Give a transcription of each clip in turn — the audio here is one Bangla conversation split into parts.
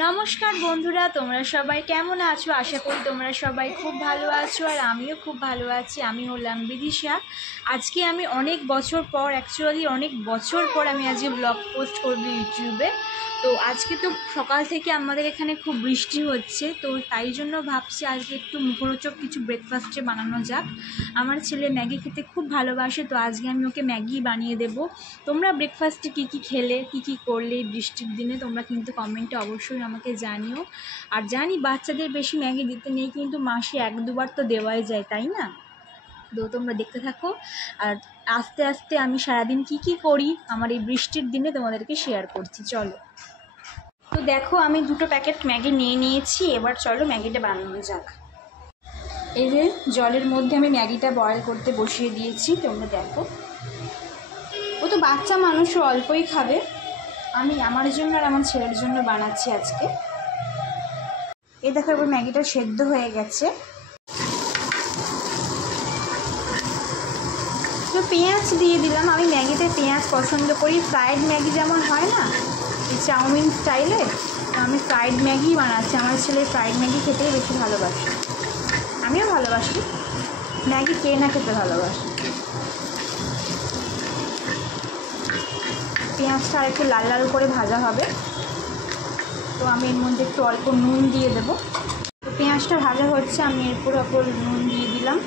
নমস্কার বন্ধুরা, তোমরা সবাই কেমন আছো? আশা করি তোমরা সবাই খুব ভালো আছো আর আমিও খুব ভালো আছি। আমি হলাম বিদিশা। আজকে আমি অনেক বছর পর আমি আজকে ব্লগ পোস্ট করবো ইউটিউবে। তো আজকে তো সকাল থেকে আমাদের এখানে খুব বৃষ্টি হচ্ছে, তো তাই জন্য ভাবছি আজকে একটু মুখরোচক কিছু ব্রেকফাস্টে বানানো যাক। আমার ছেলে ম্যাগি খেতে খুব ভালোবাসে, তো আজকে আমি ওকে ম্যাগি বানিয়ে দেবো। তোমরা ব্রেকফাস্টে কী কী খেলে, কী কী করলে বৃষ্টির দিনে, তোমরা কিন্তু কমেন্টে অবশ্যই আমাকে জানিও। আর জানি বাচ্চাদের বেশি ম্যাগি দিতে নেই, কিন্তু মাসে 1-2 বার তো দেওয়াই যায়, তাই না? তো তোমরা দেখতে থাকো, আর আস্তে আস্তে আমি সারাদিন কী কী করি আমার এই বৃষ্টির দিনে তোমাদেরকে শেয়ার করছি। চলো, তো দেখো আমি 2টো প্যাকেট ম্যাগি নিয়ে নিয়েছি। এবার চলো ম্যাগিটা বানানো যাক। এই যে জলের মধ্যে আমি ম্যাগিটা বয়েল করতে বসিয়ে দিয়েছি, তোমরা দেখো। ও তো বাচ্চা মানুষও অল্পই খাবে, আমি আমার জন্য আর আমার ছেলের জন্য বানাচ্ছি আজকে। এই দেখো এবার ম্যাগিটা সেদ্ধ হয়ে গেছে। তো পেঁয়াজ দিয়ে দিলাম। আমি ম্যাগিতে পেঁয়াজ পছন্দ করি, ফ্রাইড ম্যাগি যেমন হয় না এই চাউমিন স্টাইলে, আমি ফ্রাইড ম্যাগি বানাচ্ছি। আমার ছেলে ফ্রাইড ম্যাগি খেতেই বেশি ভালোবাসে, আমিও ভালোবাসি। ম্যাগি কে না খেতে ভালোবাসে। পেঁয়াজটা আর একটু লাল লাল করে ভাজা হবে, তো আমি এর মধ্যে একটু অল্প নুন দিয়ে দেবো। তো পেঁয়াজটা ভাজা হচ্ছে, আমি এরপর নুন দিয়ে দিলাম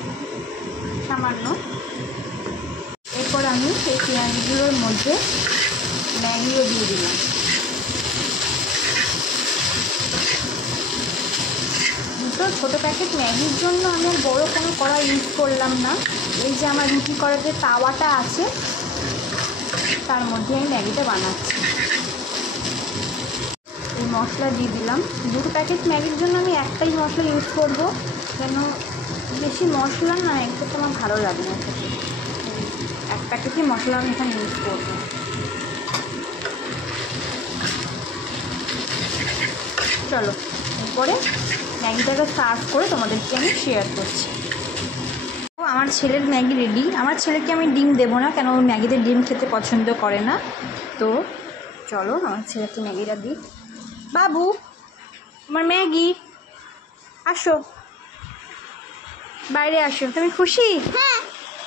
সামান্য। এরপর আমি এই পেঁয়াজগুলোর মধ্যে ম্যাগিও দিয়ে দিলাম। দুটো ছোটো প্যাকেট ম্যাগির জন্য আমি আর বড়ো কোনো কড়াই ইউজ করলাম না। এই যে আমার রুটি করার যে তাওয়াটা আছে তার মধ্যে আমি ম্যাগিটা বানাচ্ছি। এই মশলা দিয়ে দিলাম। 2 প্যাকেট ম্যাগির জন্য আমি একটাই মশলা ইউজ করব, যেন বেশি মশলা না একটু আমার ভালো লাগে না। এক প্যাকেটই মশলা আমি এখানে ইউজ করব। চলো এরপরে ম্যাগিটাকে সার্ভ করে তোমাদেরকে আমি শেয়ার করছি। আমার ছেলের ম্যাগি রেডি। আমার ছেলেকে আমি ডিম দেবো না, কেন ও ম্যাগিতে ডিম খেতে পছন্দ করে না। তো চলো আমার ছেলেকে ম্যাগিটা দিই। বাবু, আমার ম্যাগি, আসো বাইরে আসো। তুমি খুশি? হ্যাঁ।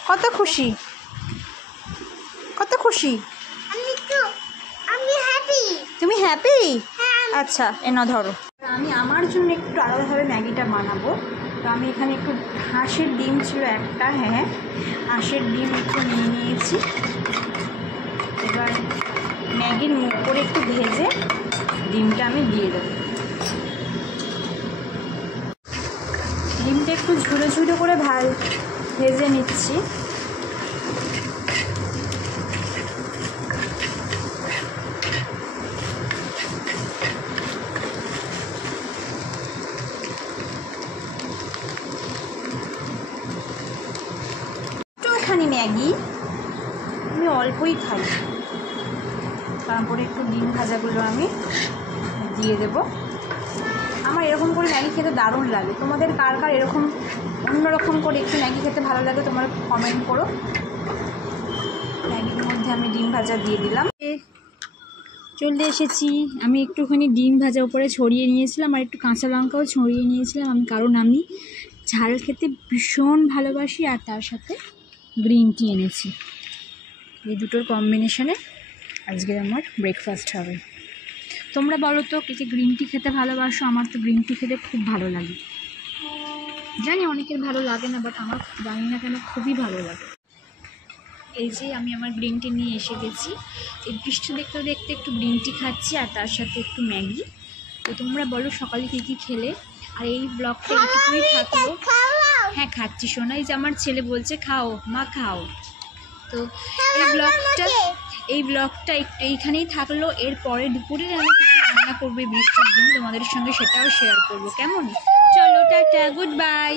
কত খুশি, কত খুশি? আমি হ্যাপি। তুমি হ্যাপি? হ্যাঁ। আচ্ছা এনা ধরো। আমি আমার জন্য একটু আলাদাভাবে ম্যাগিটা বানাবো। তো আমি এখানে একটু হাঁসের ডিম ছিল একটা, হ্যাঁ হাঁসের ডিম একটু নিয়ে নিয়েছি। এবার ম্যাগির মুখ করে একটু ভেজে ডিমটা আমি দিয়ে দেবো। ডিমটা একটু ঝুড়ো ঝুড়ো করে ভেজে নিচ্ছি। একটুখানি ম্যাগি আমি অল্পই খাই, তারপরে একটু ডিম ভাজাগুলো আমি দিয়ে দেব। আমার এরকম করে ম্যাগি খেতে দারুণ লাগে। তোমাদের কার কার এরকম অন্যরকম করে একটু ম্যাগি খেতে ভালো লাগে তোমরা কমেন্ট করো। ম্যাগির মধ্যে আমি ডিম ভাজা দিয়ে দিলাম। চলে এসেছি। আমি একটুখানি ডিম ভাজা উপরে ছড়িয়ে নিয়েছিলাম আর একটু কাঁচা লঙ্কাও ছড়িয়ে নিয়েছিলাম, কারণ আমি ঝাল খেতে ভীষণ ভালোবাসি। আর তার সাথে গ্রিন টি এনেছি। এই দুটোর কম্বিনেশনে আজকের আমার ব্রেকফাস্ট হবে। তোমরা বলো তো কে কে গ্রিন টি খেতে ভালোবাসো? আমার তো গ্রিন টি খেতে খুব ভালো লাগে। জানি অনেকের ভালো লাগে না, বাট আমার জানি না কেন খুবই ভালো লাগে। এই যে আমি আমার গ্রিন টি নিয়ে এসে গেছি। এই বৃষ্টি দেখতে দেখতে একটু গ্রিন টি খাচ্ছি আর তার সাথে একটু ম্যাগি। তো তোমরা বলো সকালে কী কী খেলে। আর এই ব্লগটা এইটুকুই থাকলো। হ্যাঁ খাচ্ছি শোনা। এই যে আমার ছেলে বলছে খাও মা খাও। তো এই ব্লগটা এইখানেই থাকলো। এরপরে দুপুরে আমি কিছু রান্না করবো বৃষ্টির দিন, তোমাদের সঙ্গে সেটাও শেয়ার করবো। কেমন? চলো টাটা, গুড বাই।